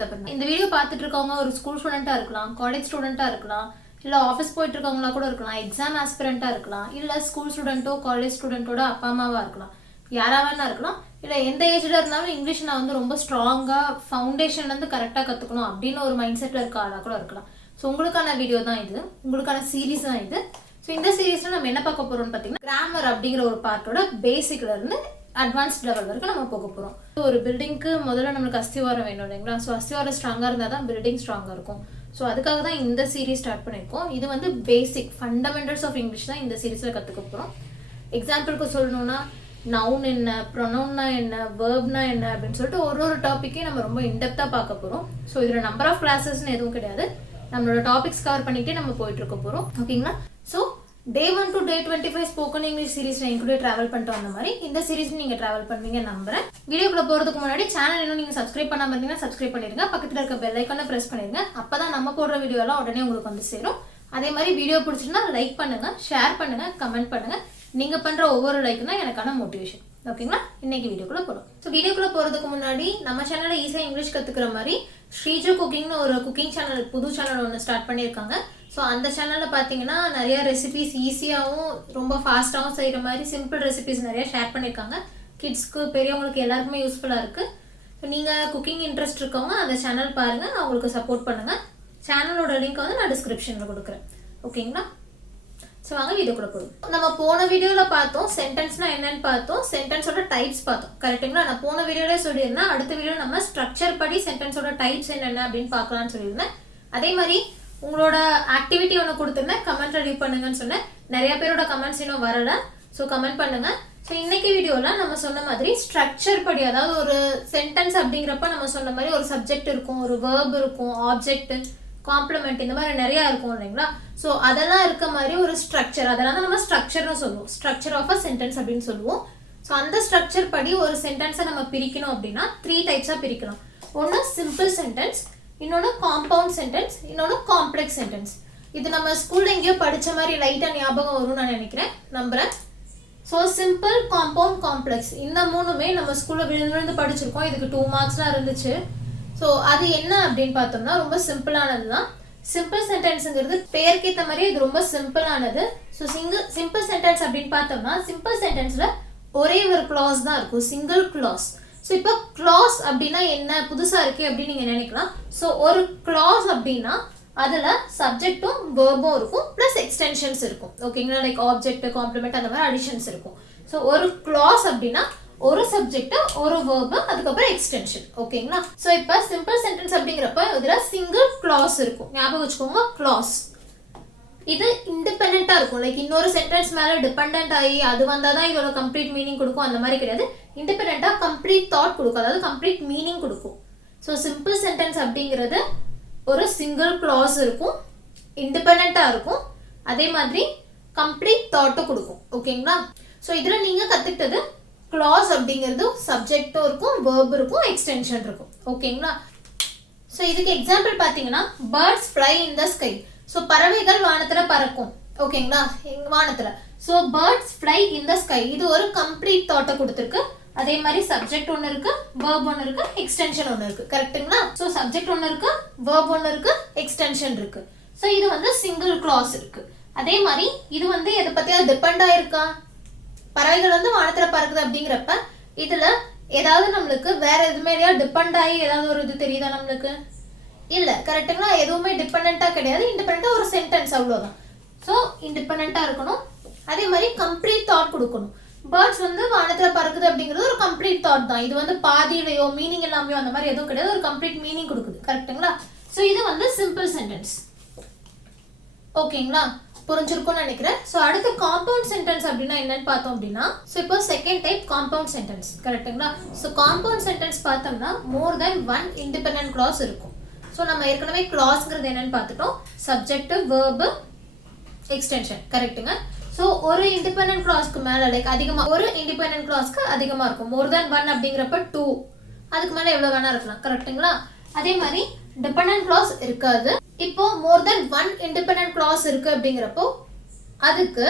விஷயத்தை பத்தி. இந்த வீடியோ பார்த்துட்டு இருக்கவங்க ஒரு ஸ்கூல் ஸ்டூடெண்டா இருக்கலாம், காலேஜ் ஸ்டூடெண்டா இருக்கலாம், இல்ல ஆஃபீஸ் போயிட்டு இருக்கவங்களா கூட இருக்கலாம், எக்ஸாம் ஆஸ்பிரண்டா இருக்கலாம், இல்ல ஸ்கூல் ஸ்டூடெண்டோ காலேஜ் ஸ்டூடெண்டோட அப்பா அம்மாவா இருக்கலாம், யாராவது இருக்கலாம், இல்ல எந்த ஏஜ்ல இருந்தாலும் இங்கிலீஷ் நான் வந்து ரொம்ப ஸ்ட்ராங்கா ஃபவுண்டேஷன்ல இருந்து கரெக்டா கத்துக்கணும் அப்படின்னு ஒரு மைண்ட் செட்ல இருக்க ஆளா கூட இருக்கலாம். ஸோ உங்களுக்கான வீடியோ தான் இது, உங்களுக்கான சீரீஸ் தான் இது. ஸோ இந்த சீரீஸ்ல நம்ம என்ன பார்க்க போறோம்னு பார்த்தீங்கன்னா, கிராமர் அப்படிங்கிற ஒரு பார்ட்டோட பேசிக்ல இருந்து அட்வான்ஸ்ட் லெவல் வரைக்கும் நம்ம போக போறோம். ஒரு பில்டிங்க்கு முதல்ல நம்மளுக்கு அஸ்திவாரம் வேணும் இல்லைங்களா? ஸோ அஸ்திவாரம் ஸ்ட்ராங்கா இருந்தால் தான் பில்டிங் ஸ்ட்ராங்கா இருக்கும். ஸோ அதுக்காக தான் இந்த சீரீஸ் ஸ்டார்ட் பண்ணியிருக்கோம். இது வந்து பேசிக் ஃபண்டமெண்டல்ஸ் ஆஃப் இங்கிலீஷ் தான் இந்த சீரீஸ்ல கற்றுக்க போகிறோம். எக்ஸாம்பிளுக்கு சொல்லணும்னா நவுன் என்ன, ப்ரொனவுன்னா என்ன, வேர்ப்னா என்ன அப்படின்னு சொல்லிட்டு ஒரு டாப்பிக்கையும் நம்ம ரொம்ப இன்டெப்த்தாக பார்க்க போகிறோம். ஸோ இதில் நம்பர் ஆஃப் கிளாஸஸ்ன்னு எதுவும் கிடையாது, நம்மளோட டாபிக்ஸ் கவர் பண்ணிக்கிட்டே நம்ம போயிட்டு இருக்க போகிறோம். ஓகேங்களா? So Day 1 to Day 25 spoken English series நான் கூட ட்ராவல் பண்ணிட்டு வந்த மாதிரி இந்த சீரீஸ் நீங்க ட்ராவல் பண்ணுவீங்க நம்புறேன். வீடியோக்குள்ள போறதுக்கு முன்னாடி சேனல் இன்னும் நீங்க சப்ஸ்கிரைப் பண்ணாம இருந்தீங்கன்னா சப்ஸ்கிரைப் பண்ணிருங்க, பக்கத்துல இருக்க பெல் ஐகானை பிரஸ் பண்ணிருங்க. அப்பதான் நம்ம போடுற வீடியோ எல்லாம் உடனே உங்களுக்கு வந்து சேரும். அதே மாதிரி வீடியோ பிடிச்சிருந்தா லைக் பண்ணுங்க, ஷேர் பண்ணுங்க, கமெண்ட் பண்ணுங்க. நீங்க பண்ற ஒவ்வொரு லைக்கும் தான் எனக்கான மோட்டிவேஷன். ஓகேங்களா? இன்னைக்கு வீடியோக்குள்ள போறோம். ஸோ வீடியோக்குள்ள போறதுக்கு முன்னாடி நம்ம சேனல்ல ஈஸியா இங்கிலீஷ் கத்துக்கிற மாதிரி ஸ்ரீஜோ குக்கிங்னு ஒரு குக்கிங் சேனல், புது சேனல் ஒன்று ஸ்டார்ட் பண்ணியிருக்காங்க. ஸோ அந்த சேனலில் பார்த்தீங்கன்னா நிறைய ரெசிபிஸ் ஈஸியாகவும் ரொம்ப ஃபாஸ்ட்டாகவும் செய்கிற மாதிரி சிம்பிள் ரெசிபிஸ் நிறைய ஷேர் பண்ணியிருக்காங்க. கிட்ஸ்க்கு, பெரியவங்களுக்கு எல்லாருக்குமே யூஸ்ஃபுல்லாக இருக்குது. ஸோ நீங்கள் குக்கிங் இன்ட்ரெஸ்ட் இருக்கவங்க அந்த சேனல் பாருங்கள், அவங்களுக்கு சப்போர்ட் பண்ணுங்கள். சேனலோட லிங்க் வந்து நான் டிஸ்கிரிப்ஷனில் கொடுக்குறேன். ஓகேங்களா? ஸோ வாங்க வீடியோக்குள்ள போதும். நம்ம போன வீடியோவில் பார்த்தோம் சென்டென்ஸ்னா என்னன்னு பார்த்தோம், சென்டென்ஸோட டைப்ஸ் பார்த்தோம். கரெக்டுங்களா? நான் போன வீடியோவிலே சொல்லியிருந்தேன் அடுத்த வீடியோவில் நம்ம ஸ்ட்ரக்சர் படி சென்டென்ஸோட டைப்ஸ் என்னென்ன அப்படின்னு பார்க்கலாம்னு சொல்லியிருந்தேன். அதே மாதிரி உங்களோட ஆக்டிவிட்டி ஒன்று கொடுத்துருந்தேன், கமெண்ட் ரெடி பண்ணுங்கன்னு சொன்னேன். நிறைய பேரோட கமெண்ட்ஸ் இன்னும் வரல, ஸோ கமெண்ட் பண்ணுங்க. ஸோ இன்னைக்கு வீடியோவில் நம்ம சொன்ன மாதிரி ஸ்ட்ரக்சர் படி, அதாவது ஒரு சென்டென்ஸ் அப்படிங்கிறப்ப நம்ம சொன்ன மாதிரி ஒரு சப்ஜெக்ட் இருக்கும், ஒரு வேர்ப் இருக்கும், ஆப்ஜெக்ட், காம்ப்ளிமெண்ட், இந்த மாதிரி நிறைய இருக்கும் இல்லைங்களா? ஸோ அதெல்லாம் இருக்க மாதிரி ஒரு ஸ்ட்ரக்சர், அதெல்லாம் தான் நம்ம ஸ்ட்ரக்சர்னு சொல்லுவோம். ஸ்ட்ரக்சர் ஆஃப் அ சென்டென்ஸ் அப்படின்னு சொல்லுவோம். ஸோ அந்த ஸ்ட்ரக்சர் படி ஒரு சென்டென்ஸை நம்ம பிரிக்கணும் அப்படின்னா 3 டைப்ஸாக பிரிக்கலாம். ஒன்று சிம்பிள் சென்டென்ஸ், இன்னொன்று காம்பவுண்ட் சென்டென்ஸ், இன்னொன்று காம்ப்ளெக்ஸ் சென்டென்ஸ். இது நம்ம ஸ்கூல்ல எங்கேயோ படிச்ச மாதிரி லைட்டாக ஞாபகம் வரும்னு நான் நினைக்கிறேன், நம்புறேன். ஸோ சிம்பிள், காம்பவுண்ட், காம்ப்ளெக்ஸ் இந்த மூணுமே நம்ம ஸ்கூல்ல விழுந்து படிச்சிருக்கோம். இதுக்கு 2 மார்க்ஸ்லாம் இருந்துச்சு. ஸோ அது என்ன அப்படின்னு பார்த்தோம்னா ரொம்ப சிம்பிளானது தான். சிம்பிள் சென்டென்ஸுங்கிறது பேருக்கேற்ற மாதிரி இது ரொம்ப சிம்பிளானது. ஸோ சிம்பிள் சென்டென்ஸ் அப்படின்னு பார்த்தோம்னா சிம்பிள் சென்டென்ஸ்ல ஒரே ஒரு கிளாஸ் தான் இருக்கும், சிங்கிள் கிளாஸ். ஸோ இப்போ கிளாஸ் அப்படின்னா என்ன, புதுசாக இருக்கு அப்படின்னு நீங்கள் நினைக்கலாம். ஸோ ஒரு கிளாஸ் அப்படின்னா அதில் சப்ஜெக்டும் வேர்பும் இருக்கும், ப்ளஸ் எக்ஸ்டென்ஷன்ஸ் இருக்கும். ஓகேங்களா? லைக் ஆப்ஜெக்ட், காம்ப்ளிமெண்ட், அந்த மாதிரி அடிஷன்ஸ் இருக்கும். ஸோ ஒரு கிளாஸ் அப்படின்னா ஒரு சப்ஜெக்ட், ஒரு வேர்பு, அதுக்கப்புறம் எக்ஸ்டென்ஷன். ஓகேங்களா? ஸோ இப்போ சிம்பிள் சென்டென்ஸ் அப்படிங்கிறப்ப இதில் சிங்கிள் கிளாஸ் இருக்கும், ஞாபகம் வச்சுக்கோங்க. கிளாஸ் இது இண்டிபெண்டா இருக்கும், லைக் இன்னொரு சென்டென்ஸ் மேல டிபெண்டன்ட் ஆகி அது வந்தால் தான் இதோட கம்ப்ளீட் மீனிங் கொடுக்கும், அந்த மாதிரி கிடையாது. இண்டிபெண்டா கம்ப்ளீட் தாட் கொடுக்கும், அதாவது கம்ப்ளீட் மீனிங் கொடுக்கும். ஸோ சிம்பிள் சென்டென்ஸ் அப்படிங்கிறது ஒரு சிங்கிள் கிளாஸ் இருக்கும், இண்டிபெண்டா இருக்கும், அதே மாதிரி கம்ப்ளீட் தாட்டும் கொடுக்கும். ஓகேங்களா? ஸோ இதில் நீங்கள் கற்றுக்கிட்டது கிளாஸ் அப்படிங்கிறது சப்ஜெக்டும் இருக்கும், வேர்ப் இருக்கும், எக்ஸ்டென்ஷன் இருக்கும். ஓகேங்களா? ஸோ இதுக்கு எக்ஸாம்பிள் பார்த்தீங்கன்னா birds fly in the sky. So பறவைகள் வானத்துல பறக்கும். ஓகேங்களா? வானத்துல. So birds fly in the sky இது ஒரு கம்ப்ளீட் தாட்டை கொடுத்துருக்கு. அதே மாதிரி சப்ஜெக்ட் ஒன்று இருக்கு, வேர்ப் ஒன்று இருக்கு, எக்ஸ்டென்ஷன் ஒன்று இருக்கு. கரெக்டுங்களா? ஸோ சப்ஜெக்ட் ஒன்று இருக்கு, வேர்ப் ஒன்று இருக்கு, எக்ஸ்டென்ஷன் இருக்கு. ஸோ இது வந்து சிங்கிள் கிளாஸ் இருக்கு. அதே மாதிரி இது வந்து எதை பத்தியாவது டிபெண்ட் ஆயிருக்கா? பறவைகள் வந்து வானத்துல பறக்குது அப்படிங்கிறப்ப இதுல ஏதாவது நம்மளுக்கு வேற எதுவுமே டிபெண்ட் ஆகி ஏதாவது ஒரு இது தெரியுதா நம்மளுக்கு? இல்ல. கரெக்டுங்களா? எதுவுமே டிபெண்டா கிடையாது, இண்டிபெண்டா ஒரு சென்டென்ஸ், அவ்வளவுதான். ஸோ இண்டிபெண்டா இருக்கணும். அதே மாதிரி கம்ப்ளீட் தாட் கொடுக்கணும். பேர்ட்ஸ் வந்து வானத்துல பறக்குது அப்படிங்கிறது ஒரு கம்ப்ளீட் தாட் தான். இது வந்து பாதியிலையோ மீனிங் இல்லாமையோ அந்த மாதிரி எதுவும் கிடையாது, ஒரு கம்ப்ளீட் மீனிங் கொடுக்குது. கரெக்டுங்களா? ஸோ இது வந்து சிம்பிள் சென்டென்ஸ். ஓகேங்களா? புரிஞ்சிருக்கும்னு நினைக்கிறேன். ஸோ அடுத்து காம்பவுண்ட் சென்டென்ஸ் அப்படின்னா என்னன்னு பார்த்தோம் அப்படின்னா, ஸோ இப்போ செகண்ட் டைப் காம்பவுண்ட் சென்டென்ஸ். கரெக்டுங்களா? ஸோ காம்பவுண்ட் சென்டென்ஸ் பார்த்தோம்னா மோர் தென் 1 இண்டிபெண்டன்ட் கிளாஸ் இருக்கும். ஸோ நம்ம ஏற்கனவே கிளாஸ்ங்கிறது என்னன்னு பார்த்துட்டோம், சப்ஜெக்ட், வேர்பு, எக்ஸ்டென்ஷன். கரெக்டுங்க? ஸோ ஒரு இண்டிபெண்டன்ட் கிளாஸ்க்கு மேலே, லைக் அதிகமாக ஒரு இண்டிபெண்டன்ட் கிளாஸ்க்கு அதிகமாக இருக்கும். மோர் தென் 1 அப்படிங்கிறப்ப 2, அதுக்கு மேலே எவ்வளோ வேணா இருக்கலாம். கரெக்டுங்களா? அதே மாதிரி டிபெண்டன்ட் கிளாஸ் இருக்காது. இப்போ மோர் தென் 1 இண்டிபெண்டன்ட் கிளாஸ் இருக்கு அப்படிங்கிறப்போ அதுக்கு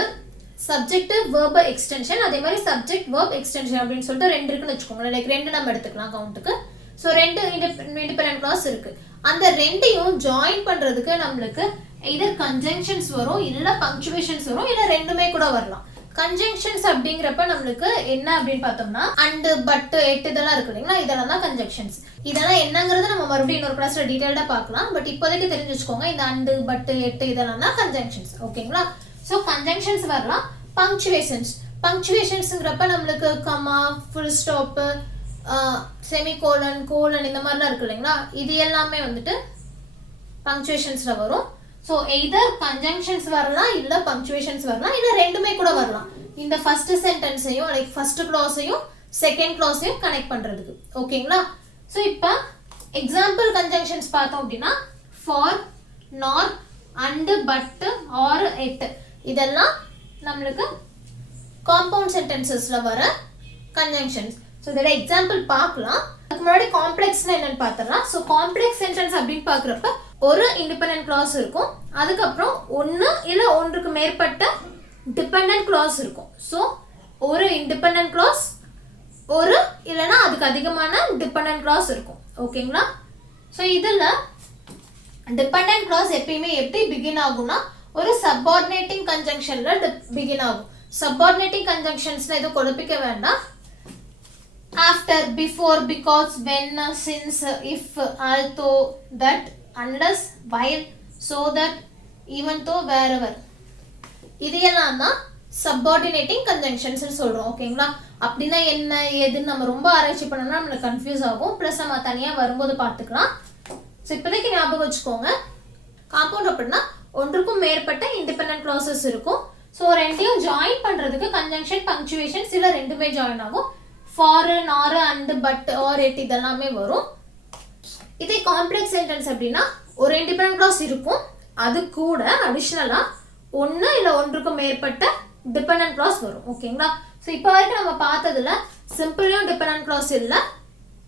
சப்ஜெக்ட், வேர்ப், எக்ஸ்டென்ஷன், அதே மாதிரி சப்ஜெக்ட், வேர்ப், எக்ஸ்டென்ஷன் அப்படின்னு சொல்லிட்டு 2 இருக்குன்னு வச்சுக்கோங்களேன். லைக் 2 நம்ம எடுத்துக்கலாம் கவுண்ட்டுக்கு. ஸோ ரெண்டு இண்டிபெண்டன்ட் கிளாஸ் இருக்கு. அந்த ரெண்டையும் ஜாயின் பண்றதுக்கு நம்மளுக்கு either conjunctions வரும், இல்ல punctuations வரும், இல்ல ரெண்டுமே கூட வரலாம். கன்ஜங்ஷன்ஸ் அப்படிங்கிறப்ப நம்மளுக்கு என்ன அப்படின்னு பார்த்தோம்னா அண்ட் பட் எட் இதெல்லாம் இருக்கு இல்லைங்களா, இதெல்லாம் தான் கன்ஜங்ஷன்ஸ். இதெல்லாம் என்னங்கிறது நம்ம மறுபடியும் இன்னொரு கிளாஸ்ல டீடைல்டா பார்க்கலாம். பட் இப்போதைக்கு தெரிஞ்சு வச்சுக்கோங்க, இந்த அண்டு பட் எட் இதெல்லாம் தான் கன்ஜங்ஷன்ஸ். ஓகேங்களா? ஸோ கன்ஜங்ஷன்ஸ் வரலாம். பங்க்சுவேஷன்ஸ்ங்கிறப்ப நம்மளுக்கு comma, full stop, semicolon, colon இந்த மாதிரிலாம் இருக்கு இல்லைங்களா, இது எல்லாமே வந்துட்டு பங்க்சுவேஷன்ஸ்ல வரும். ஸோ எய்தர் கன்ஜங்ஷன்ஸ் வரலாம், இல்லை பங்க்சுவேஷன்ஸ் வரலாம், இல்லை ரெண்டுமே கூட வரலாம். இந்த ஃபர்ஸ்ட் சென்டென்ஸையும் லைக் ஃபர்ஸ்ட் கிளாஸையும் செகண்ட் கிளாஸையும் கனெக்ட் பண்றதுக்கு. ஓகேங்களா? ஸோ இப்போ எக்ஸாம்பிள் கன்ஜங்ஷன்ஸ் பார்த்தோம் அப்படின்னா ஃபார், நார், அண்டு, பட், ஆர், எட் இதெல்லாம் நம்மளுக்கு காம்பவுண்ட் சென்டென்சஸ்ல வர கன்ஜங்ஷன்ஸ். ஸோ இதோட எக்ஸாம்பிள் பார்க்கலாம். அதுக்கு முன்னாடி காம்ப்ளெக்ஸ்னா என்னன்னு பார்த்துடலாம். ஸோ காம்ப்ளெக்ஸ் சென்டென்ஸ் அப்படின்னு பார்க்குறப்ப ஒரு இண்டிபெண்டன்ட் கிளாஸ் இருக்கும், அதுக்கப்புறம் ஒன்று இல்லை ஒன்றுக்கு மேற்பட்ட டிபெண்டன்ட் கிளாஸ் இருக்கும். ஸோ ஒரு இண்டிபெண்டன்ட் கிளாஸ், ஒரு இல்லைன்னா அதுக்கு அதிகமான டிபெண்டன்ட் கிளாஸ் இருக்கும். ஓகேங்களா? ஸோ இதில் டிபெண்டன்ட் கிளாஸ் எப்பயுமே எப்படி பிகின் ஆகும்னா ஒரு சப்பார்டினேட்டிங் கன்ஜங்ஷன்ல பிகின் ஆகும். சப்பார்டினேட்டிங் கன்ஜங்ஷன்ஸ்ல எதுவும் குழப்பிக்க வேண்டாம். After, before, because, when, since, if, although, that, unless, while, so that, even though, wherever இதெல்லாம் தான் சப்பார்டினேட்டிங் கன்ஜங்ஷன்ஸ் சொல்றோம். ஓகேங்களா? அப்படின்னா என்ன ஏதுன்னு நம்ம ரொம்ப ஆராய்ச்சி பண்ணோம்னா நம்மளுக்கு கன்ஃபியூஸ் ஆகும். ப்ளஸ் நம்ம தனியாக வரும்போது பார்த்துக்கலாம். ஸோ இப்போதைக்கு ஞாபகம் வச்சுக்கோங்க, காம்பவுண்ட் அப்படின்னா ஒன்றுக்கும் மேற்பட்ட இண்டிபெண்டன்ட் கிளாஸஸ் இருக்கும். ஸோ ரெண்டையும் ஜாயின் பண்றதுக்கு கன்ஜங்ஷன், பங்க்சுவேஷன்ஸ் இல்லை ரெண்டுமே ஜாயின் ஆகும். ஃபார், நார், அண்ட், பட், ஆர், எட் இதெல்லாமே வரும். இதே காம்ப்ளெக்ஸ் சென்டென்ஸ் அப்படின்னா ஒரு இண்டிபெண்டன்ட் கிளாஸ் இருக்கும், அது கூட அடிஷ்னலா ஒன்று இல்லை ஒன்றுக்கும் மேற்பட்ட டிபெண்டன்ட் கிளாஸ் வரும். ஓகேங்களா? ஸோ இப்போ வரைக்கும் நம்ம பார்த்ததுல சிம்பிளையும் டிபெண்டன்ட் கிளாஸ் இல்லை,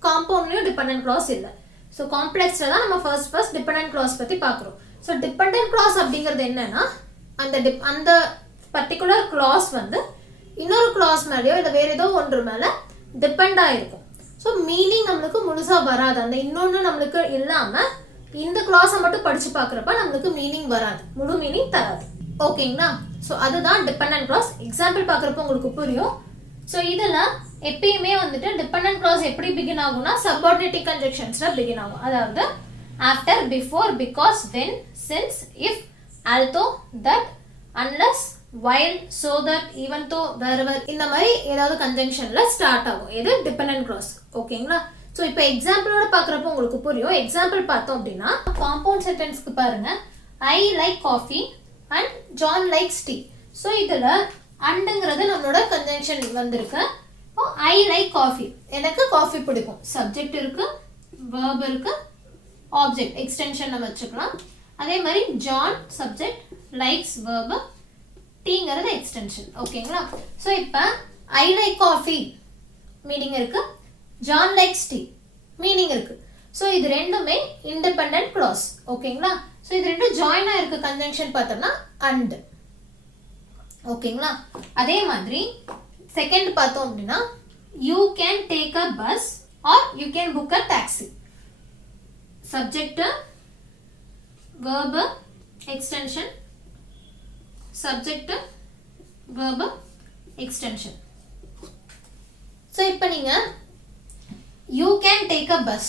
காம்பவுண்ட்லையும் டிபெண்டன்ட் கிளாஸ் இல்லை. ஸோ காம்ப்ளெக்ஸ்ல தான் நம்ம ஃபர்ஸ்ட் டிபெண்டன்ட் கிளாஸ் பற்றி பார்க்குறோம். ஸோ டிபெண்டன்ட் கிளாஸ் அப்படிங்கிறது என்னன்னா அந்த பர்டிகுலர் கிளாஸ் வந்து இன்னொரு கிளாஸ் மேலேயோ இல்லை வேற ஏதோ ஒன்று மேலே டிபெண்ட் ஆகிருக்கும். ஸோ மீனிங் நம்மளுக்கு முழுசா வராது. அந்த இன்னொன்று நம்மளுக்கு இல்லாமல் இந்த கிளாஸை மட்டும் படிச்சு பார்க்குறப்ப நம்மளுக்கு மீனிங் வராது, முழு மீனிங் தராது. ஓகேங்களா? ஸோ அதுதான் டிபெண்டன்ட் கிளாஸ். எக்ஸாம்பிள் பார்க்குறப்ப உங்களுக்கு புரியும். ஸோ இதில் எப்பயுமே வந்துட்டு டிபெண்டன்ட் கிளாஸ் எப்படி பிகின் ஆகும்னா சப்பார்டினேட்டிங் கன்ஜங்ஷன்ஸ்ல பிகின் ஆகும். அதாவது after, before, because, when, since, if, although, that, unless, while, so that, even though, wherever இந்த மாதிரி ஏதாவது கன்ஜங்ஷன்ல ஸ்டார்ட் ஆகும். இது டிபெண்டன்ட் கிளாஸ். ஓகேங்களா? ஸோ இப்போ எக்ஸாம்பிளோட பார்க்குறப்போ உங்களுக்கு புரியும். எக்ஸாம்பிள் பார்த்தோம் அப்படின்னா காம்பவுண்ட் சென்டென்ஸ்க்கு பாருங்க, I like coffee and John likes tea. So இதில் அண்டுங்கிறது நம்மளோட கன்ஜங்ஷன் வந்திருக்கு. ஐ லைக் காஃபி, எனக்கு காஃபி பிடிக்கும். சப்ஜெக்ட் இருக்கு, வேர்ப் இருக்கு, ஆப்ஜெக்ட் எக்ஸ்டென்ஷன் நம்ம வச்சுக்கலாம். அதே மாதிரி ஜான் சப்ஜெக்ட், லைக்ஸ் வேர்ப், டீங்கிறது எக்ஸ்டென்ஷன். ஓகேங்களா? ஸோ இப்போ ஐ லைக் காஃபி மீனிங் இருக்கு, ஜான் லைக்ஸ் டீ மீனிங் இருக்கு. ஸோ இது ரெண்டுமே இண்டிபெண்டன்ட் கிளாஸ். ஓகேங்களா? ஸோ இது ரெண்டும் ஜாயின் ஆயிருக்கு. கன்ஜங்ஷன் பார்த்தோம்னா அண்ட். ஓகேங்களா? அதே மாதிரி செகண்ட் பார்த்தோம் அப்படின்னா you can take a bus or you can book a taxi. Subject, verb, extension, subject, verb, extension. So இப்போ நீங்க you can take a bus,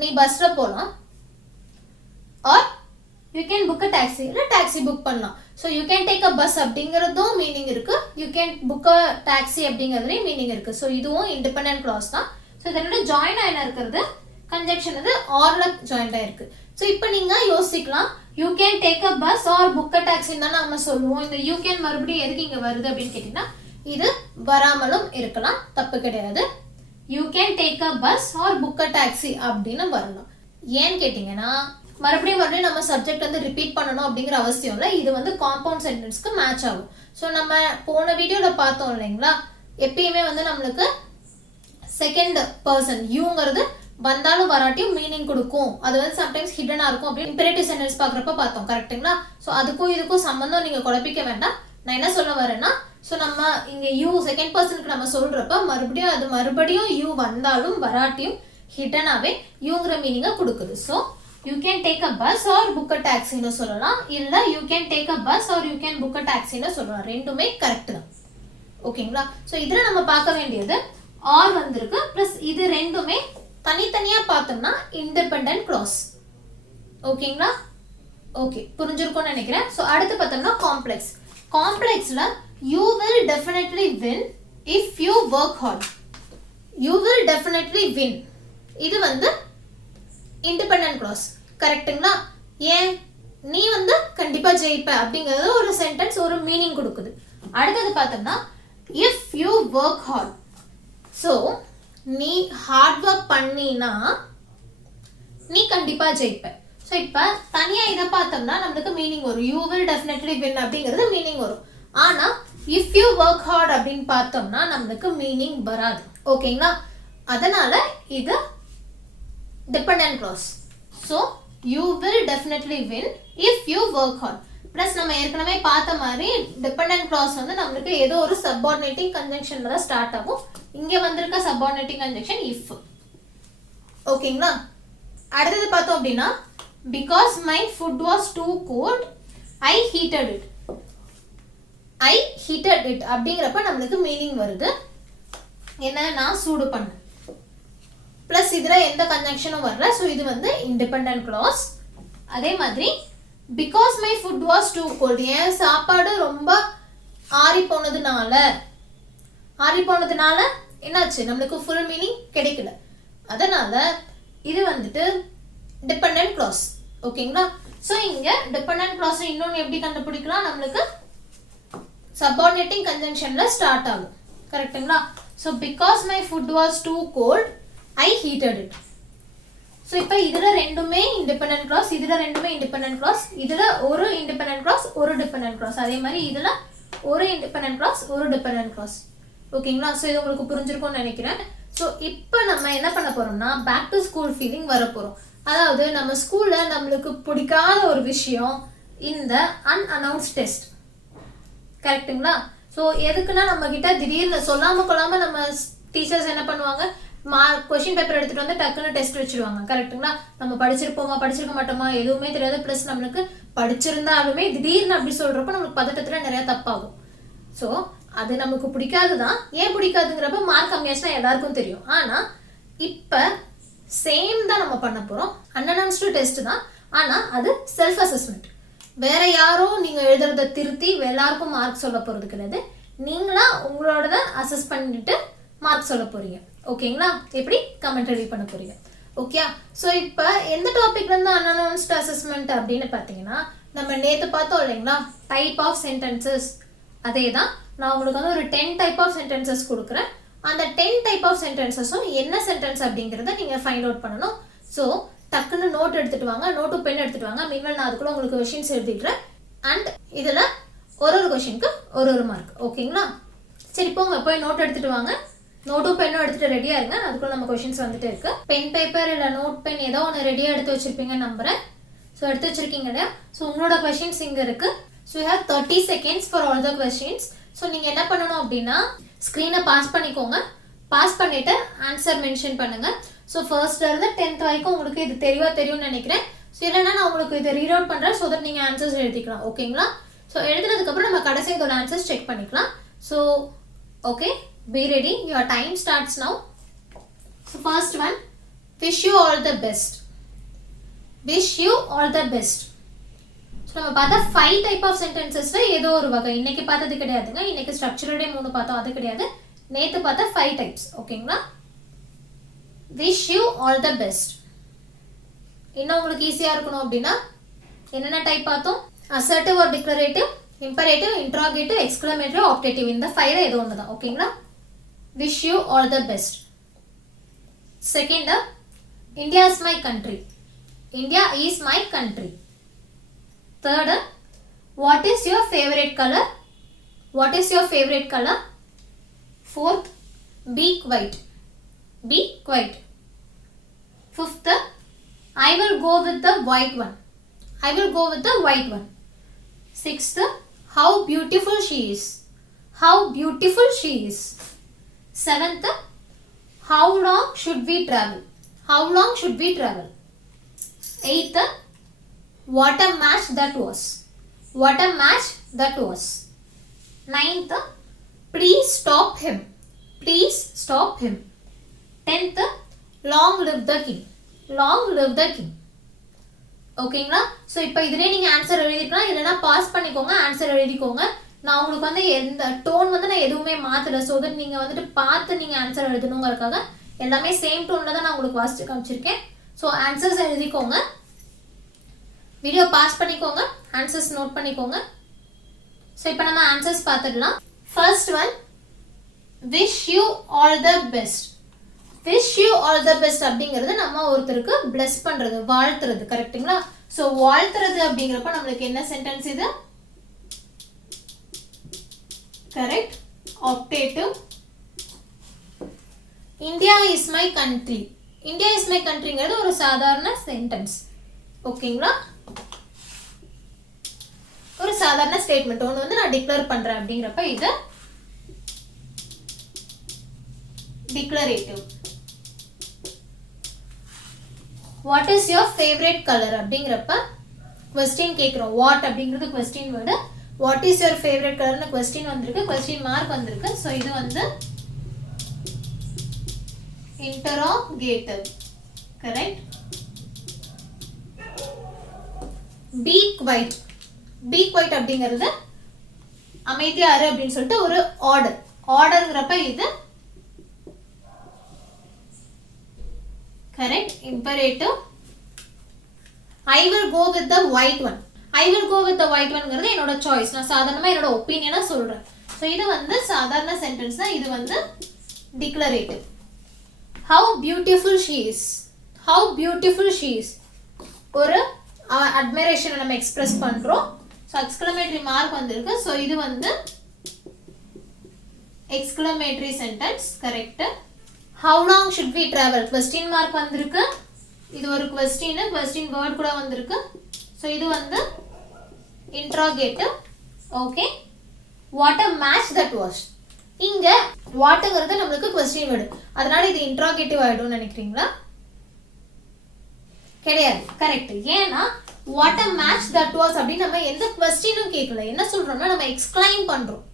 நீ பஸ்ல போலாம், or you can book a taxi, இல்ல டாக்ஸி புக் பண்ணலாம். So you can take a bus அப்படிங்கிறதும் meaning இருக்கு, you can book a taxi அப்படிங்கிறதுலையும் மீனிங் இருக்கு. ஸோ இதுவும் இண்டிபெண்டன்ட் கிளாஸ் தான். ஸோ இதனோட ஜாயின் ஆயினா இருக்கிறது கன்ஜங்ஷன் வந்து ஆர்ல ஜாயின் ஆயிருக்கு. ஸோ இப்போ நீங்க யோசிக்கலாம், you can take a bus or book a டாக்ஸின்னு தான் நம்ம சொல்லுவோம். இந்த யூ கேன் மறுபடியும் எதுக்கு இங்க வருது அப்படின்னு கேட்டீங்கன்னா இது வராமலும் இருக்கலாம், தப்பு கிடையாது. You can take a bus or book a taxi அப்படின்னு வரலாம். ஏன்னு கேட்டீங்கன்னா மறுபடியும் நம்ம சப்ஜெக்ட் வந்து ரிப்பீட் பண்ணணும் அப்படிங்கிற அவசியம் இல்லை. இது வந்து காம்பவுண்ட் சென்டென்ஸ்க்கு மேட்ச் ஆகும். ஸோ நம்ம போன வீடியோல பார்த்தோம் இல்லைங்களா, எப்பயுமே வந்து நம்மளுக்கு செகண்ட் பர்சன் யூங்கிறது வந்தாலும் வராட்டியும் மீனிங் கொடுக்கும். அது வந்து சம்டைம்ஸ் ஹிடனா இருக்கும் அப்படின்னு இம்பரேட்டிவ் சென்டென்ஸ் பார்க்குறப்ப பார்த்தோம். கரெக்டுங்களா? ஸோ அதுக்கும் இதுக்கும் சம்பந்தம் நீங்க குழப்பிக்க வேண்டாம். நான் என்ன சொல்ல வரேன்னா, ஸோ நம்ம இங்கே யூ செகண்ட் பர்சனுக்கு நம்ம சொல்கிறப்ப மறுபடியும் யூ வந்தாலும் வராட்டியும் ஹிடனாகவே யூங்கிற மீனிங்கை கொடுக்குது. So you can take a bus or book a டாக்ஸின்னு சொல்லலாம், இல்லை you can take a bus or you can book a டாக்ஸின்னு சொல்லலாம். ரெண்டுமே கரெக்ட் தான். ஓகேங்களா? ஸோ இதில் நம்ம பார்க்க வேண்டியது ஆர் வந்திருக்கு, ப்ளஸ் இது ரெண்டுமே தனித்தனியாக பார்த்தோம்னா இண்டிபெண்டன்ட் கிளாஸ். ஓகேங்களா? ஓகே, புரிஞ்சிருக்கும்னு நினைக்கிறேன். ஸோ அடுத்து பார்த்தோம்னா காம்ப்ளெக்ஸ். காம்ப்ளெக்ஸில் you will definitely win if you work hard. You will definitely win, இது வந்து இண்டிபெண்டன்ட் கிளாஸ். கரெக்டுங்களா? ஏன்? நீ வந்து கண்டிப்பா ஜெயிப்ப அப்படிங்கிறது ஒரு சென்டென்ஸ், ஒரு மீனிங் கொடுக்குது. அடுத்தது பார்த்தோம்னா if you work heart. So நீ ஹார்ட் ஒர்க் பண்ணினா நீ கண்டிப்பா ஜெயிப்ப. ஸோ இப்போ தனியாக இதை பார்த்தோம்னா நம்மளுக்கு மீனிங் வரும். யூ வில் டெஃபினெட்லி வின் அப்படிங்கிறது மீனிங் வரும். ஆனால் இஃப் யூ ஒர்க் ஹார்ட் அப்படின்னு பார்த்தோம்னா நம்மளுக்கு மீனிங் வராது. ஓகேங்களா? அதனால இது dependent class. So you will definitely win if you work heart. Plus நம்ம ஏற்கனவே பார்த்த மாதிரி டிபெண்டன்ட் கிளாஸ் வந்து நம்மளுக்கு ஏதோ ஒரு சப்பார்டினேட்டிங் கன்ஜங்ஷன்ல தான் ஸ்டார்ட் ஆகும். இங்கே வந்திருக்க சப்பார்டினேட்டிங் கன்ஜங்ஷன் இஃப். ஓகேங்களா? அடுத்தது பார்த்தோம் அப்படின்னா because my food was too cold I heated it. I heated it அப்படிங்கிறப்ப நம்மளுக்கு மீனிங் வருது என்ன, நான் சூடு பண்ணேன். ப்ளஸ் இதில் எந்த கன்ஜங்ஷனும் வரல. ஸோ இது வந்து இண்டிபெண்டன்ட் கிளாஸ். அதே மாதிரி because my food was too cold, ஏன் சாப்பாடு ரொம்ப ஆறி போனதுனால என்னாச்சு, நம்மளுக்கு ஃபுல் மீனிங் கிடைக்கல. அதனால இது வந்துட்டு டிபெண்டன்ட் கிளாஸ். ஓகேங்களா? ஸோ இங்கே டிபெண்டன்ட் கிளாஸ் இன்னொன்று எப்படி கண்டுபிடிக்கலாம், நம்மளுக்கு சப்பார்டினேட்டிங் கன்ஜங்ஷன்ல ஸ்டார்ட் ஆகும். கரெக்டுங்களா? So because my food was too cold I heated it. So இப்போ இதில் ரெண்டுமே இண்டிபெண்டன்ட் கிளாஸ், இதில் ரெண்டுமே இண்டிபெண்டன்ட் கிளாஸ், இதில் ஒரு இண்டிபெண்டன்ட் கிளாஸ் ஒரு டிபெண்டன்ட் கிளாஸ், அதே மாதிரி இதில் ஒரு இண்டிபெண்டன்ட் கிளாஸ் ஒரு டிபெண்டன்ட் கிளாஸ். ஓகேங்களா? ஸோ இது உங்களுக்கு புரிஞ்சிருக்கும்னு நினைக்கிறேன். ஸோ இப்போ நம்ம என்ன பண்ண போறோம்னா பேக் டு ஸ்கூல் ஃபீலிங் வர போகிறோம். அதாவது நம்ம ஸ்கூலில் நம்மளுக்கு பிடிக்காத ஒரு விஷயம் இந்த அன்அனௌன்ஸ் டெஸ்ட். கரெக்டுங்களா? ஸோ எதுக்குன்னா நம்ம கிட்ட திடீர்னு சொல்லாமல் கொள்ளாமல் நம்ம டீச்சர்ஸ் என்ன பண்ணுவாங்க, கொஸ்டின் பேப்பர் எடுத்துட்டு வந்து டக்குன்னு டெஸ்ட் வச்சிருவாங்க. கரெக்டுங்களா? நம்ம படிச்சிருப்போமா படிச்சிருக்க மாட்டோமா எதுவுமே தெரியாது. ப்ளஸ் நம்மளுக்கு படிச்சிருந்தாலுமே திடீர்னு அப்படி சொல்றப்ப நம்மளுக்கு பதட்டத்துல நிறைய தப்பாகும். ஸோ அது நமக்கு பிடிக்காதுதான். ஏன் பிடிக்காதுங்கிறப்ப மார்க் கம்மியாச்சுன்னா எல்லாருக்கும் தெரியும். ஆனா இப்ப சேம் தான் நம்ம பண்ண போறோம். அன்அனௌன்ஸ்டு டெஸ்ட் தான், ஆனா அது செல்ஃப் அசஸ்மெண்ட். வேற யாரும் நீங்க எழுதுறத திருத்தி எல்லாருக்கும் மார்க் சொல்ல போறது கிடையாது. நீங்களா உங்களோட அசஸ் பண்ணிட்டு மார்க் சொல்ல போறீங்க. ஓகேங்களா? எப்படி கமெண்ட் ரெடி பண்ண போறீங்க. ஓகே? ஸோ இப்போ எந்த டாபிக்ல இருந்து அன்அனௌன்ஸ்டு அசஸ்மெண்ட் அப்படின்னு பார்த்தீங்கன்னா நம்ம நேற்று பார்த்தோம் இல்லைங்களா, டைப் ஆஃப் சென்டென்சஸ். அதே தான் நான் உங்களுக்கு வந்து ஒரு 10 டைப் ஆஃப் சென்டென்சஸ் கொடுக்குறேன். அந்த 10 டைப் ஆஃப் சென்டென்சஸும் என்ன சென்டென்ஸ் அப்படிங்கிறத நீங்கள் ஃபைண்ட் அவுட் பண்ணணும். ஸோ டக்குன்னு நோட் எடுத்துட்டு வாங்க, நோட்டு பென் எடுத்துட்டு வாங்க. மீன்வெல் நான் அதுக்குள்ள உங்களுக்கு கொஷின்ஸ் எழுதிடுறேன். அண்ட் இதில் ஒரு கொஷினுக்கு ஒரு மார்க். ஓகேங்களா? சரி போங்க, போய் நோட் எடுத்துட்டு வாங்க. நோட்டும் பெண்ணும் எடுத்துட்டு ரெடியா இருங்க. அதுக்குள்ள நம்ம கொஷின்ஸ் வந்துட்டு இருக்கு. பென் பேப்பர் இல்லை நோட் பென் ஏதோ ஒன்று ரெடியாக எடுத்து வச்சிருப்பீங்க நம்புறேன். ஸோ எடுத்து வச்சிருக்கீங்க இல்லையா? ஸோ உங்களோட கொஷின்ஸ் இங்கே இருக்கு. So you have 30 seconds for all the questions. So நீங்கள் என்ன பண்ணணும் அப்படின்னா ஸ்க்ரீனை பாஸ் பண்ணிக்கோங்க. பாஸ் பண்ணிட்டு ஆன்சர் மென்ஷன் பண்ணுங்க. ஸோ ஃபர்ஸ்ட்ல இருந்து 10th வரைக்கும் உங்களுக்கு இது தெரியும்னு நினைக்கிறேன். ஸோ இல்லைன்னா நான் உங்களுக்கு இதை ரீட் அவுட் பண்ணுறேன். ஸோ தட் நீங்கள் ஆன்சர்ஸ் எழுதிக்கலாம். ஓகேங்களா? ஸோ எழுதுனதுக்கப்புறம் நம்ம கடைசி இதோட ஆன்சர்ஸ் செக் பண்ணிக்கலாம். So okay, be ready. Your time starts now. So first one, wish you all the best. Wish you all the best. So நம்ம பார்த்தா 5 டைப் ஆஃப் சென்டென்சஸ்ல ஏதோ ஒரு வகை. இன்னைக்கு பார்த்தது கிடையாதுங்க. இன்னைக்கு ஸ்ட்ரக்சரல் டே 3 பார்த்தோம், அது கிடையாது. நேத்து பார்த்தா 5 டைப்ஸ். ஓகேங்களா? wish you all the best. இன்னும் உங்களுக்கு ஈஸியா இருக்கணும் அப்படின்னா என்னென்ன டைப் பார்த்தோம்? assertive or declarative, imperative, interrogative, exclamative, optative. இந்த 5ல ஏதோ ஒன்று தான். ஓகேங்களா? wish you all the best. Second, India is my country. India is my country. Third, what is your favorite color? What is your favorite color? Fourth, be quiet. Be quiet. Fifth, I will go with the white one. I will go with the white one. Sixth, how beautiful she is. How beautiful she is. 7th, how long should we travel? How long should we travel? 8th, what a match that was. What a match that was. 9th, please stop him. Please stop him. 10th, long live the king. Long live the king. ஓகேங்களா? So இப்போ இதிலே நீங்கள் answer எழுதிக்கலாம், இல்லைனா pass பண்ணிக்கோங்க, answer எழுதிக்கோங்க. நான் உங்களுக்கு வந்து எந்த டோன் வந்து நான் எதுவுமே மாற்றலை. ஸோ தட் நீங்கள் வந்துட்டு பார்த்து நீங்கள் ஆன்சர் எழுதணுங்கிறதுக்காக எல்லாமே சேம் டோனில் தான் நான் உங்களுக்கு வாசிச்சு காமிச்சிருக்கேன். ஸோ ஆன்சர்ஸ் எழுதிக்கோங்க, வீடியோ பாஸ் பண்ணிக்கோங்க, ஆன்சர்ஸ் நோட் பண்ணிக்கோங்க. ஸோ இப்போ நம்ம ஆன்சர்ஸ் பார்த்துடலாம். First one, wish you all the best. Wish you all the best அப்படிங்கிறது நம்ம ஒருத்தருக்கு பிளஸ் பண்ணுறது, வாழ்த்துறது. கரெக்டுங்களா? ஸோ வாழ்த்துறது அப்படிங்கிறப்ப நம்மளுக்கு என்ன சென்டென்ஸ் இது? Correct, optative. India is my country. India is my கண்ட்ரிங்கிறது ஒரு சாதாரண சென்டென்ஸ். ஓகேங்களா? ஒரு சாதாரண ஸ்டேட்மெண்ட் ஒன்று வந்து நான் டிக்ளேர் பண்றேன் அப்படிங்கிறப்ப இது declarative. What is your favourite colour அப்படிங்கிறப்ப கொஸ்டின் கேட்குறோம். வாட் அப்படிங்கிறது question word. What is your favourite கலர்னு கொஸ்டின் வந்திருக்கு, கொஸ்டின் மார்க் வந்திருக்கு. ஸோ இது வந்து interrogative. Correct. Be quiet. Be quiet அப்படிங்கிறது அமைதியா இரு அப்படின்னு சொல்லிட்டு ஒரு ஆர்டர். ஆர்டர்ங்கிறப்ப இது correct, imperative. I will go with the white one. I will go with the white oneங்கிறது என்னோட சாய்ஸ். நான் சாதாரணமா என்னோட ஒப்பீனியனா சொல்றேன். ஸோ இது வந்து சாதாரண சென்டென்ஸ் தான். இது வந்து declarative. How beautiful she is. How beautiful she is. ஒரு அட்மைரேஷனை நம்ம எக்ஸ்பிரஸ் பண்றோம். ஸோ எக்ஸ்க்ளமேட்டரி மார்க் வந்திருக்கு. ஸோ இது வந்து exclamatory sentence. Correct. How long should we travel? Question mark வந்திருக்கு. இது ஒரு கொஸ்டின், கொஸ்டின் வேர்ட் கூட வந்திருக்கு. ஸோ இது வந்து interrogative. Okay. What a match that was. இங்க வாட்ங்கிறது நம்மளுக்கு கொஸ்டின் வேர்டு, அதனால இது இன்ட்ரோகேட்டிவ் ஆயிடும்னு நினைக்கிறீங்களா? கிடையாது. கரெக்ட். ஏன்னா what a match that was அப்படின்னு நம்ம எந்த கொஸ்டினும் கேட்கல. என்ன சொல்றோம்னா நம்ம எக்ஸ்பிளைன் பண்றோம்.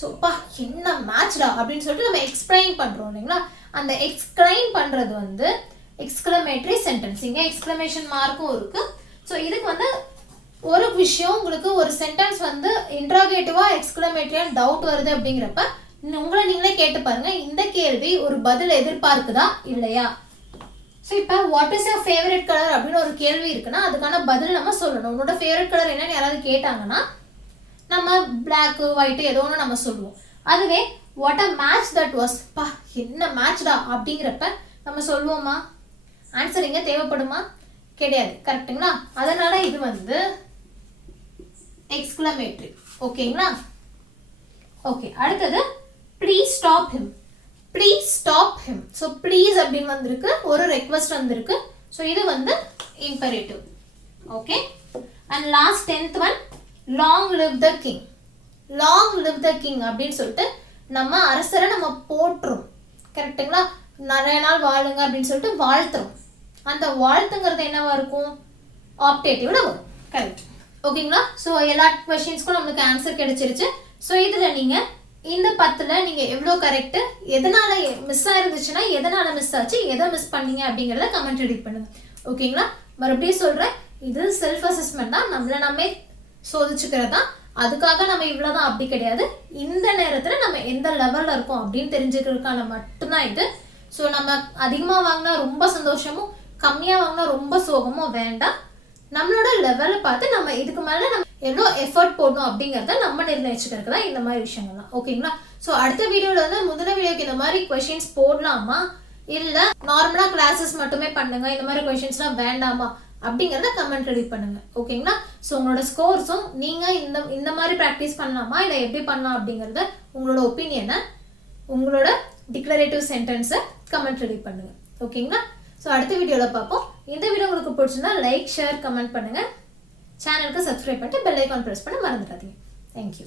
ஸோ பா என்ன மேட்ச்டா அப்படின்னு சொல்லிட்டு நம்ம எக்ஸ்பிளைன் பண்றோம் இல்லைங்களா? அந்த எக்ஸ்பிளைன் பண்றது வந்து எக்ஸ்க்ளமேட்டரி சென்டென்ஸ். இங்க எக்ஸ்க்ளமேஷன் மார்க்கும் இருக்கு. ஸோ இதுக்கு வந்து ஒரு விஷயம் உங்களுக்கு ஒரு சென்டென்ஸ் வந்து இன்ட்ரோகேட்டிவா எக்ஸ்க்ளமேட்டரியா டவுட் வருது அப்படிங்கிறப்ப உங்களை நீங்களே கேட்டு பாருங்க, இந்த கேள்வி ஒரு பதில் எதிர்பார்க்குதா இல்லையா? ஸோ இப்போ what is your favourite colour அப்படின்னு ஒரு கேள்வி இருக்குன்னா அதுக்கான பதில் நம்ம சொல்லணும். உங்களோட ஃபேவரட் கலர் என்னன்னு யாராவது கேட்டாங்கன்னா நம்ம பிளாக் ஒயிட் ஏதோ ஒன்று நம்ம சொல்லுவோம். அதுவே what a match that was, பா என்ன மேட்ச்டா அப்படிங்கிறப்ப நம்ம சொல்லுவோமா? ஆன்சர் இங்க தேவைப்படுமா? கிடையாது. கரெக்டுங்களா? அதனால இது வந்து எக்ஸ்க்ளமேட்டரி. ஓகேங்களா? ஓகே. அடுத்தது please stop him. Please stop him. So please அப்படின்னு வந்திருக்கு, ஒரு ரெக்வஸ்ட் வந்திருக்கு. ஸோ இது வந்து imperative. Okay. And last 10th one, long live the king. Long live the king அப்படின்னு சொல்லிட்டு நம்ம அரசரை நம்ம போற்றுறோம். கரெக்டுங்களா? நிறைய நாள் வாழுங்க அப்படின்னு சொல்லிட்டு வாழ்த்துறோம். அந்த வாழ்த்துங்கிறது என்னவா இருக்கும்? ஆப்டேட்டிவ்ல வரும். கரெக்ட். ஓகேங்களா? ஸோ எல்லா கொஸ்டின்ஸ்க்கும் நம்மளுக்கு ஆன்சர் கிடைச்சிருச்சு. ஸோ இதில் நீங்கள் இந்த 10ல் நீங்கள் எவ்வளோ கரெக்டு, எதனால மிஸ் ஆயிருந்துச்சுன்னா எதனால மிஸ் ஆச்சு, எதை மிஸ் பண்ணீங்க அப்படிங்கிறத கமெண்ட் எடிட் பண்ணுங்க. ஓகேங்களா? மறுபடியும் சொல்கிறேன், இது செல்ஃப் அசஸ்மெண்ட் தான், நம்மளை நம்ம சோதிச்சுக்கிறது தான். அதுக்காக நம்ம இவ்வளோதான் அப்படி கிடையாது. இந்த நேரத்தில் நம்ம எந்த லெவலில் இருக்கோம் அப்படின்னு தெரிஞ்சுக்கிறதுக்கான மட்டும்தான் இது. ஸோ நம்ம அதிகமாக வாங்கினா ரொம்ப சந்தோஷமும் கம்மியாக வாங்கினா ரொம்ப சோகமும் வேண்டாம். நம்மளோட லெவலை பார்த்து நம்ம இதுக்கு மேலே நம்ம எவ்வளோ எஃபர்ட் போடணும் அப்படிங்கிறத நம்ம நிர்ணயிச்சுக்கிறது தான் இந்த மாதிரி விஷயங்கள்லாம். ஓகேங்களா? ஸோ அடுத்த வீடியோவில் வந்து முந்தின வீடியோக்கு இந்த மாதிரி கொஷின்ஸ் போடலாமா இல்லை நார்மலாக கிளாஸஸ் மட்டுமே பண்ணுங்க, இந்த மாதிரி கொஷின்ஸ்லாம் வேண்டாமா அப்படிங்கிறத கமெண்ட் ரெடி பண்ணுங்க. ஓகேங்களா? ஸோ உங்களோட ஸ்கோர்ஸும் நீங்கள் இந்த மாதிரி ப்ராக்டிஸ் பண்ணலாமா இல்லை எப்படி பண்ணலாம் அப்படிங்கிறத உங்களோட ஒப்பீனியனை, உங்களோட டிக்ளரேட்டிவ் சென்டென்ஸை கமெண்ட் ரெடி பண்ணுங்க. ஓகேங்களா? ஸோ அடுத்த வீடியோவில் பார்ப்போம். இந்த வீடியோ உங்களுக்கு பிடிச்சிருந்தா லைக், ஷேர், கமெண்ட் பண்ணுங்க. சேனலுக்கு சப்ஸ்கிரைப் பண்ணிட்டு பெல் ஐக்கான் ப்ரெஸ் பண்ண மறந்துடாதீங்க. தேங்க்யூ.